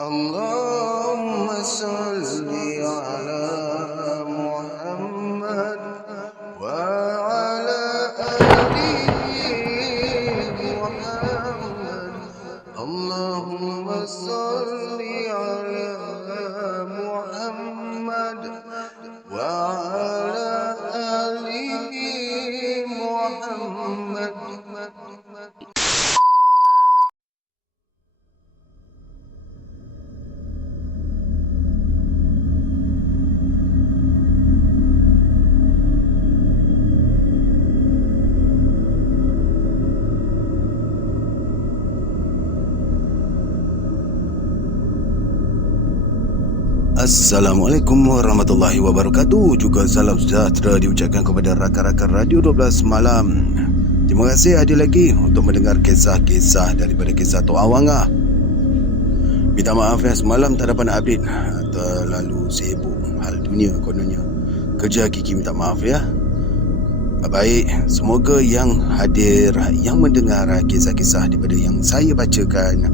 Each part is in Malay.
Allahumma salli ala Muhammad wa ala ali Muhammad. Allahumma salli ala Muhammad wa ala ali Muhammad. Assalamualaikum warahmatullahi wabarakatuh. Juga salam sejahtera diucapkan kepada rakan-rakan Radio 12 Malam. Terima kasih hadir lagi untuk mendengar kisah-kisah daripada kisah Tok Awangah. Minta maaf ya, semalam tak dapat nak update, terlalu sibuk hal dunia kononnya. Kerja Kiki, minta maaf ya. Baik, semoga yang hadir, yang mendengar kisah-kisah daripada yang saya bacakan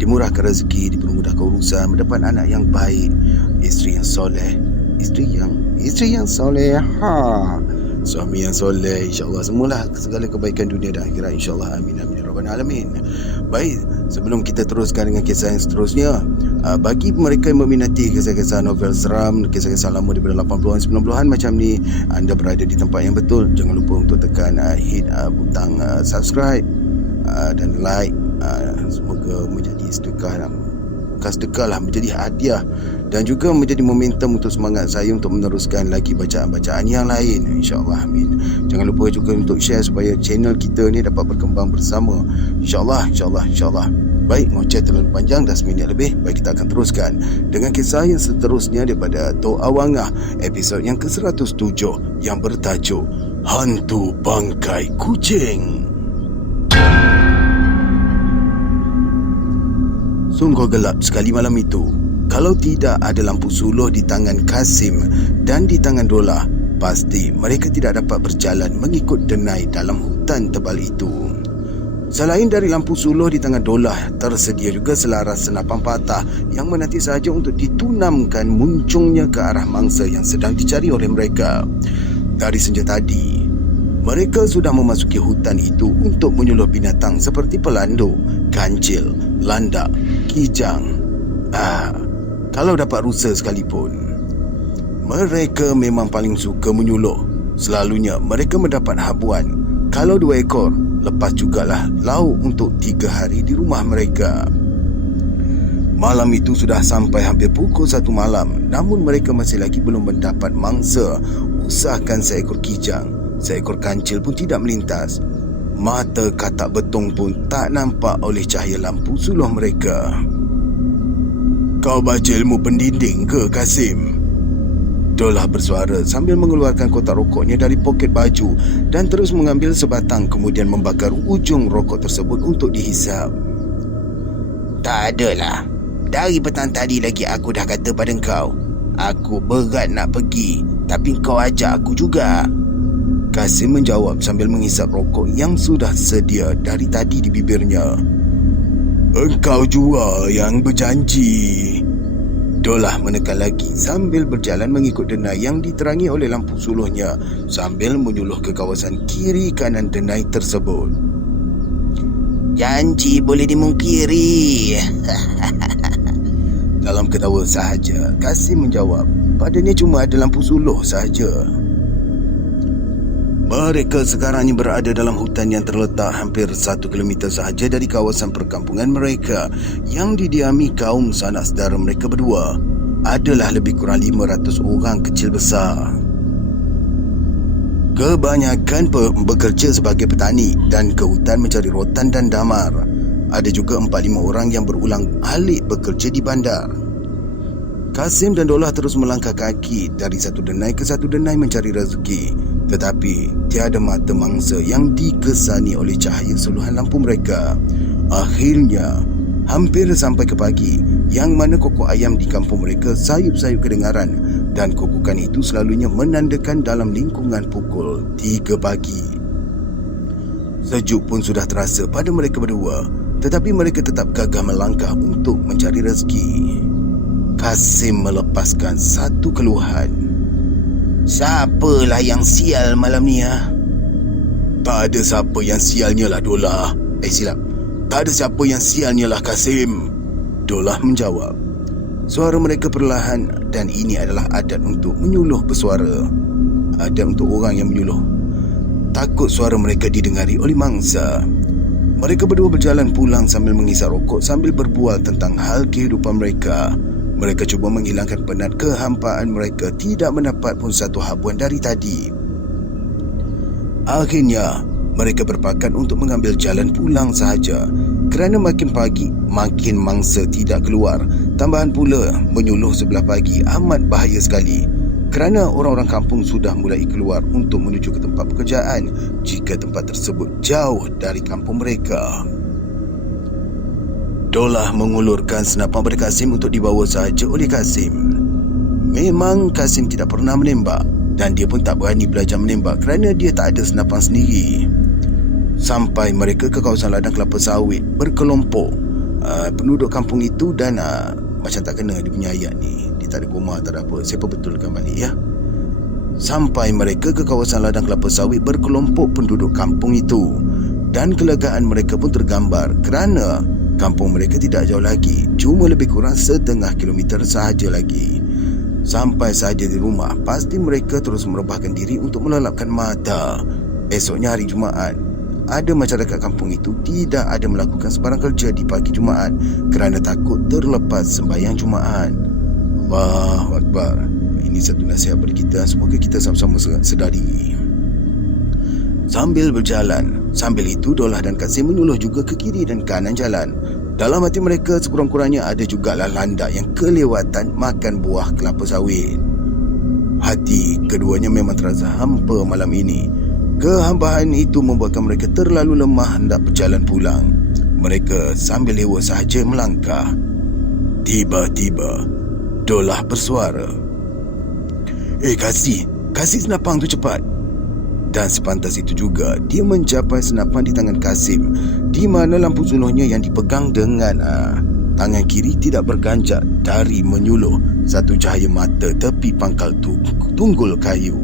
dimurahkan rezeki, dipermudahkan urusan, mendapat anak yang baik, isteri yang soleh, isteri yang soleh, suami yang soleh, insyaAllah. Semualah segala kebaikan dunia dan akhirat, insyaAllah. Amin amin ya rabbal alamin. Baik, sebelum kita teruskan dengan kisah yang seterusnya, bagi mereka yang meminati kisah-kisah novel seram, kisah-kisah lama daripada 80-an 90-an macam ni, anda berada di tempat yang betul. Jangan lupa untuk tekan hit butang subscribe dan like. Semoga menjadi sedekah, bukan sedekah lah, menjadi hadiah dan juga menjadi momentum untuk semangat saya untuk meneruskan lagi bacaan-bacaan yang lain, insyaAllah. Amin. Jangan lupa juga untuk share supaya channel kita ni dapat berkembang bersama, insyaAllah. Baik, ngoceh terlalu panjang, dah seminit lebih. Baik, kita akan teruskan dengan kisah yang seterusnya daripada Tok Awangah, episod yang ke-107 yang bertajuk Hantu Bangkai Kucing. Sungguh gelap sekali malam itu. Kalau tidak ada lampu suluh di tangan Kasim dan di tangan Dola, pasti mereka tidak dapat berjalan mengikut denai dalam hutan tebal itu. Selain dari lampu suluh di tangan Dola, tersedia juga selaras senapan patah yang menanti sahaja untuk ditunamkan muncungnya ke arah mangsa yang sedang dicari oleh mereka. Dari senja tadi, mereka sudah memasuki hutan itu untuk menyuluh binatang seperti pelanduk, kancil, landak, kijang. Kalau dapat rusa sekalipun. Mereka memang paling suka menyuluh. Selalunya mereka mendapat habuan. Kalau 2 ekor, lepas jugalah lauk untuk 3 hari di rumah mereka. Malam itu sudah sampai hampir pukul 1 malam, namun mereka masih lagi belum mendapat mangsa. Usahakan seekor kijang, seekor kancil pun tidak melintas. Mata katak betong pun tak nampak oleh cahaya lampu suluh mereka. Kau baca ilmu pendinding ke, Kasim? Dolah bersuara sambil mengeluarkan kotak rokoknya dari poket baju dan terus mengambil sebatang, kemudian membakar ujung rokok tersebut untuk dihisap. Tak adalah. Dari petang tadi lagi aku dah kata pada kau, aku berat nak pergi, tapi kau ajak aku juga. Kasim menjawab sambil menghisap rokok yang sudah sedia dari tadi di bibirnya. Engkau jua yang berjanji. Dolah menekan lagi sambil berjalan mengikut denai yang diterangi oleh lampu suluhnya sambil menyuluh ke kawasan kiri kanan denai tersebut. Janji boleh dimungkiri. Dalam ketawa sahaja, Kasim menjawab, padanya cuma ada lampu suluh sahaja. Mereka sekarang ini berada dalam hutan yang terletak hampir 1 kilometer sahaja dari kawasan perkampungan mereka yang didiami kaum sanak saudara mereka berdua. Adalah lebih kurang 500 orang kecil besar. Kebanyakan bekerja sebagai petani dan ke hutan mencari rotan dan damar. Ada juga 4-5 orang yang berulang alik bekerja di bandar. Kasim dan Dolah terus melangkah kaki dari satu denai ke satu denai mencari rezeki. Tetapi tiada mata mangsa yang dikesani oleh cahaya suluhan lampu mereka. Akhirnya, hampir sampai ke pagi, yang mana kokok ayam di kampung mereka sayup-sayup kedengaran, dan kokokan itu selalunya menandakan dalam lingkungan pukul 3 pagi. Sejuk pun sudah terasa pada mereka berdua. tetapi mereka tetap gagah melangkah untuk mencari rezeki. Kasim melepaskan satu keluhan. Siapalah yang sial malam ni ya? Tak ada siapa yang sialnya lah Dolah. Silap. Tak ada siapa yang sialnya lah Kasim. Dolah menjawab. Suara mereka perlahan dan ini adalah adat untuk menyuluh bersuara. Adat untuk orang yang menyuluh. Takut suara mereka didengari oleh mangsa. Mereka berdua berjalan pulang sambil mengisap rokok sambil berbual tentang hal kehidupan mereka. Mereka cuba menghilangkan penat kehampaan mereka tidak mendapat pun satu habuan dari tadi. Akhirnya, mereka berpakat untuk mengambil jalan pulang sahaja. Kerana makin pagi, makin mangsa tidak keluar. Tambahan pula, menyuluh sebelah pagi amat bahaya sekali. Kerana orang-orang kampung sudah mulai keluar untuk menuju ke tempat pekerjaan jika tempat tersebut jauh dari kampung mereka. Dolah mengulurkan senapan pada Kasim untuk dibawa sahaja oleh Kasim. Memang Kasim tidak pernah menembak dan dia pun tak berani belajar menembak kerana dia tak ada senapan sendiri. Sampai mereka ke kawasan ladang kelapa sawit berkelompok. Penduduk kampung itu dan macam tak kena dia punya ayat ni. Dia tak ada koma, tak ada apa. Siapa betulkan balik ya. Sampai mereka ke kawasan ladang kelapa sawit berkelompok penduduk kampung itu. Dan kelegaan mereka pun tergambar kerana kampung mereka tidak jauh lagi, cuma lebih kurang setengah kilometer sahaja lagi. Sampai sahaja di rumah, pasti mereka terus merebahkan diri untuk melelapkan mata. Esoknya hari Jumaat, ada masyarakat kampung itu tidak ada melakukan sebarang kerja di pagi Jumaat kerana takut terlepas sembahyang Jumaat. Allahu Akbar. Ini satu nasihat bagi kita, semoga kita sama-sama sedari. Sambil berjalan, sambil itu Dolah dan Kasim menyuluh juga ke kiri dan kanan jalan. Dalam hati mereka sekurang-kurangnya ada jugalah landak yang kelewatan makan buah kelapa sawit. Hati keduanya memang terasa hampa malam ini. Kehampaan itu membuatkan mereka terlalu lemah hendak berjalan pulang. Mereka sambil lewa sahaja melangkah. Tiba-tiba Dolah bersuara. Kasih senapang tu cepat. Dan sepantas itu juga dia mencapai senapan di tangan Kasim, di mana lampu suluhnya yang dipegang dengan tangan kiri tidak berganjak dari menyuluh satu cahaya mata tepi pangkal tunggul kayu.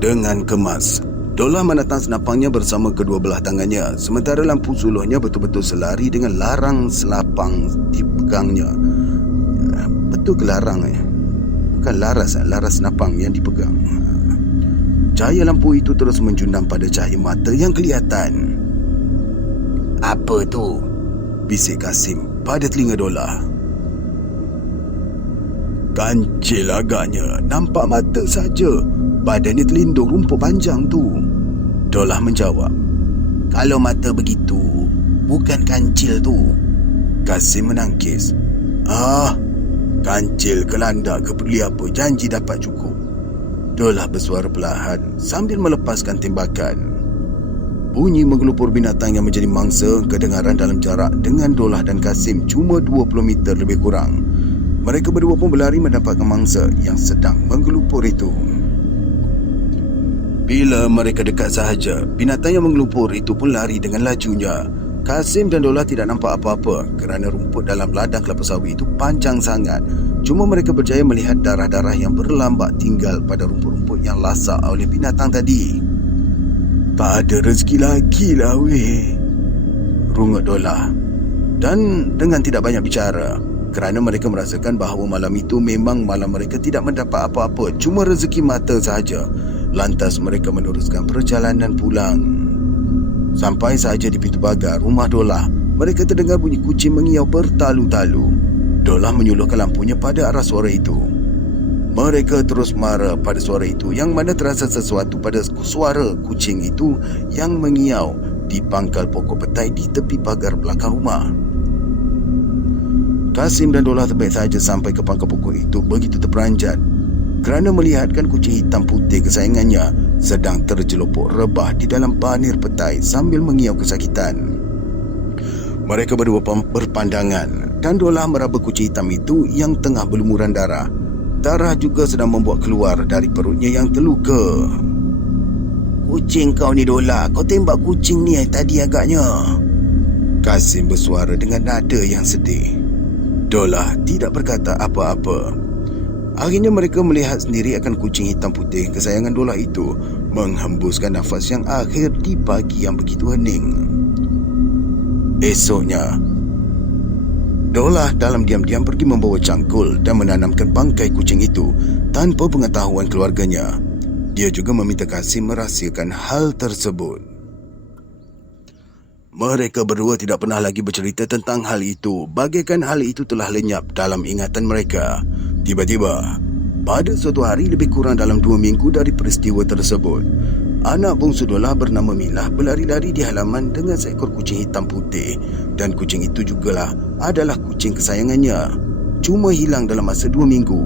Dengan kemas, Dolah menatang senapangnya bersama kedua belah tangannya, sementara lampu suluhnya betul-betul selari dengan larang selapang dipegangnya. Betul ke larang Bukan laras senapang yang dipegang. Cahaya lampu itu terus menjundang pada cahaya mata yang kelihatan. Apa tu? Bisik Kasim pada telinga Dolah. Kancil agaknya, nampak mata saja. Badannya terlindung rumput panjang tu. Dolah menjawab. Kalau mata begitu, bukan kancil tu. Kasim menangkis. Kancil ke landak ke peduli apa, janji dapat cukup. Dolah bersuara perlahan sambil melepaskan tembakan. Bunyi menggelupur binatang yang menjadi mangsa kedengaran dalam jarak dengan Dolah dan Kasim cuma 20 meter lebih kurang. Mereka berdua pun berlari mendapatkan mangsa yang sedang menggelupur itu. Bila mereka dekat sahaja, binatang yang menggelupur itu pun lari dengan lajunya. Kasim dan Dolah tidak nampak apa-apa kerana rumput dalam ladang kelapa sawit itu panjang sangat. Cuma mereka berjaya melihat darah-darah yang berlambak tinggal pada rumput-rumput yang lasak oleh binatang tadi. Tak ada rezeki lagi lah weh, rungut Dolah. Dan dengan tidak banyak bicara, kerana mereka merasakan bahawa malam itu memang malam mereka tidak mendapat apa-apa, cuma rezeki mata sahaja. Lantas mereka meneruskan perjalanan pulang. Sampai sahaja di pintu pagar rumah Dolah, mereka terdengar bunyi kucing mengiau bertalu-talu. Dolah menyuluhkan lampunya pada arah suara itu. Mereka terus marah pada suara itu, yang mana terasa sesuatu pada suara kucing itu yang mengiau di pangkal pokok petai di tepi pagar belakang rumah. Kasim dan Dolah terbaik sahaja sampai ke pangkal pokok itu begitu terperanjat kerana melihatkan kucing hitam putih kesayangannya sedang terjelupuk rebah di dalam panir petai sambil mengiau kesakitan. Mereka berdua berpandangan dan Dolah meraba kucing hitam itu yang tengah berlumuran darah. Darah juga sedang membuat keluar dari perutnya yang terluka. Kucing kau ni Dolah, kau tembak kucing ni tadi agaknya. Kasim bersuara dengan nada yang sedih. Dola tidak berkata apa-apa. Akhirnya mereka melihat sendiri akan kucing hitam putih kesayangan Dola itu menghembuskan nafas yang akhir di pagi yang begitu hening. Esoknya, Dola dalam diam-diam pergi membawa cangkul dan menanamkan bangkai kucing itu tanpa pengetahuan keluarganya. Dia juga meminta Kasim merahsiakan hal tersebut. Mereka berdua tidak pernah lagi bercerita tentang hal itu, bagaikan hal itu telah lenyap dalam ingatan mereka. Tiba-tiba, pada suatu hari lebih kurang dalam 2 minggu dari peristiwa tersebut, anak bungsu Dola bernama Milah berlari-lari di halaman dengan seekor kucing hitam putih, dan kucing itu jugalah adalah kucing kesayangannya. Cuma hilang dalam masa 2 minggu.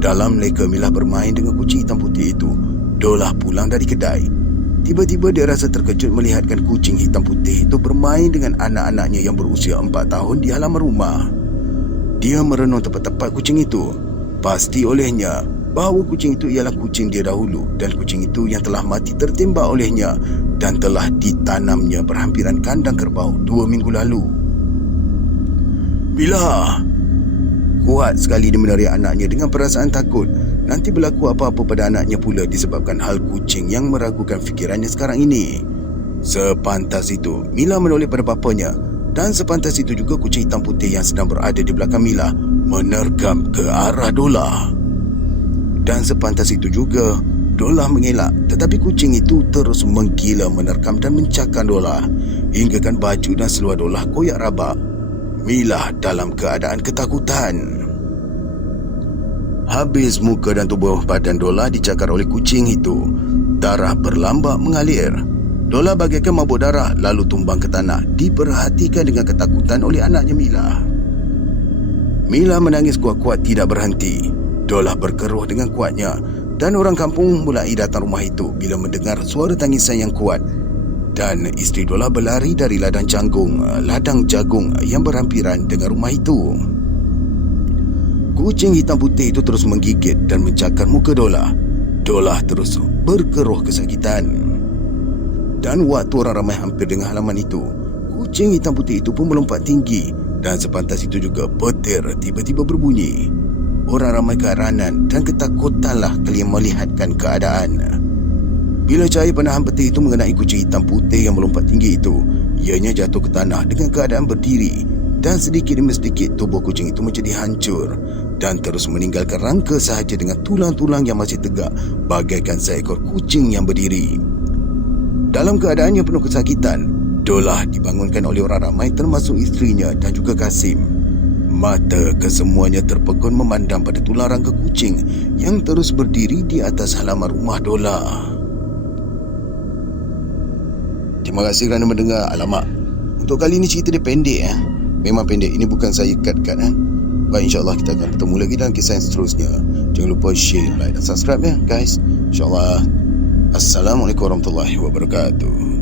Dalam leka Milah bermain dengan kucing hitam putih itu, Dola pulang dari kedai. Tiba-tiba dia rasa terkejut melihatkan kucing hitam putih itu bermain dengan anak-anaknya yang berusia 4 tahun di halaman rumah. Dia merenung tepat-tepat kucing itu. Pasti olehnya bahawa kucing itu ialah kucing dia dahulu, dan kucing itu yang telah mati tertembak olehnya dan telah ditanamnya berhampiran kandang kerbau 2 minggu lalu. Bila kuat sekali dia meneriak anaknya dengan perasaan takut. Nanti berlaku apa-apa pada anaknya pula disebabkan hal kucing yang meragukan fikirannya sekarang ini. Sepantas itu, Mila menoleh pada bapanya, dan sepantas itu juga kucing hitam putih yang sedang berada di belakang Mila menerkam ke arah Dola. Dan sepantas itu juga, Dola mengelak, tetapi kucing itu terus menggila, menerkam dan mencakar Dola, hinggakan baju dan seluar Dola koyak rabak. Mila dalam keadaan ketakutan. Habis muka dan tubuh badan Dola dicakar oleh kucing itu, darah berlambak mengalir. Dola bagaikan mabuk darah lalu tumbang ke tanah, diperhatikan dengan ketakutan oleh anaknya Mila. Mila menangis kuat-kuat tidak berhenti. Dola berkeruh dengan kuatnya, dan orang kampung mulai datang rumah itu bila mendengar suara tangisan yang kuat. Dan isteri Dola berlari dari ladang jagung yang berhampiran dengan rumah itu. Kucing hitam putih itu terus menggigit dan mencakar muka Dola. Dola terus berkeruh kesakitan. Dan waktu orang ramai hampir dengan halaman itu, kucing hitam putih itu pun melompat tinggi, dan sepantas itu juga petir tiba-tiba berbunyi. Orang ramai keheranan dan ketakutanlah kalian melihatkan keadaan. Bila cahaya panahan petir itu mengenai kucing hitam putih yang melompat tinggi itu, ianya jatuh ke tanah dengan keadaan berdiri, dan sedikit demi sedikit tubuh kucing itu menjadi hancur dan terus meninggalkan rangka sahaja dengan tulang-tulang yang masih tegak bagaikan seekor kucing yang berdiri. Dalam keadaan yang penuh kesakitan, Dola dibangunkan oleh orang ramai termasuk isterinya dan juga Kasim. Mata kesemuanya terpegun memandang pada tulang rangka kucing yang terus berdiri di atas halaman rumah Dola. Terima kasih kerana mendengar. Alamak, untuk kali ini cerita dia pendek Memang pendek, ini bukan saya cut-cut Baik, insyaAllah kita akan bertemu lagi dalam kisah yang seterusnya. Jangan lupa share, like dan subscribe guys. InsyaAllah. Assalamualaikum warahmatullahi wabarakatuh.